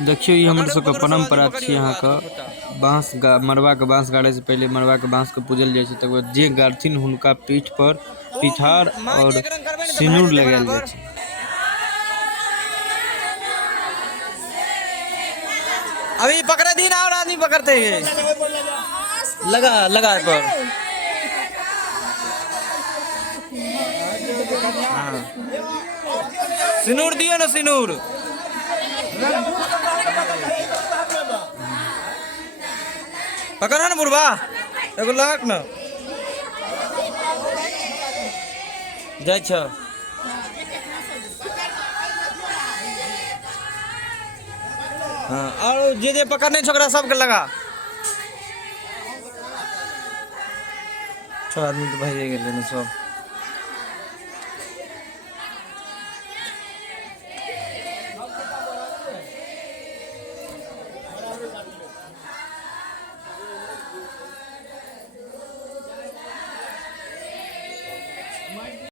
देखियो ये हमर सबके परंपरा छी यहाँ का बांस मरवा के बांस गाड़े से पहले मरवा के बांस के पूजल जाय छै, तकर बाद जे गाड़थिन हुनका पीठ पर पिठार और सिंदूर लगायल जाय छै। अभी पकड़े दिन और आदमी पकड़ते हैं, लगा लगा पर सिनूर दियो ना सिनूर। पकड़ ना बुढ़वा एगो लाख ना जाय छ। हाँ और जे पकड़ने छोकरा सबके लगा। 6 आदमी तो भाई गेले सब।